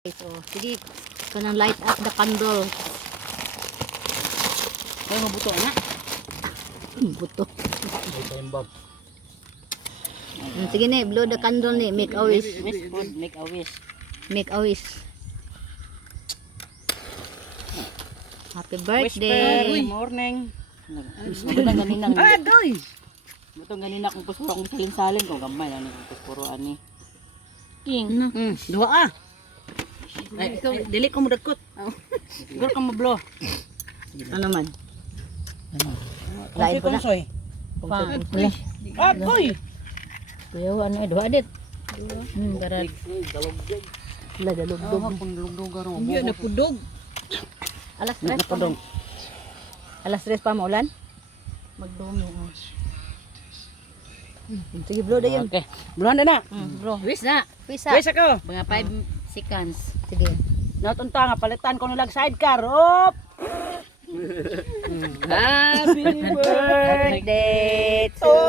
So, sige, kanang light up the candle. Kaya mabuto na. Buto. Sige ni, blow the candle ni, make a wish. Wish food, make a wish. Make a wish. Happy Whisper, birthday. morning. Butang ganinang. Agoy! Butang ganina kung puspuro kung salin-salin kung gamay ano kung puspuro ani. King. Dua ah. Ay, ikaw, dili ko mo dagkot. Siguro ka mablo. Ano man? Lain po na. Kungsoy. Wala. Agoy! Kuya, ano eh, duha dit. Karat. Wala, dalugdog. Kung lugdog aro. Yan na pudog. Alas 3 pa mo. Alas 3 pa mo ulan? Magdumi. Sige, blow na yun. Okay. Bulan na. Bro. Wis na. Pisa. Wis ako. Mga 5 seconds. Sige. Natunta nga, palitan ko nilang sidecar. Op! Happy Birthday to Oh,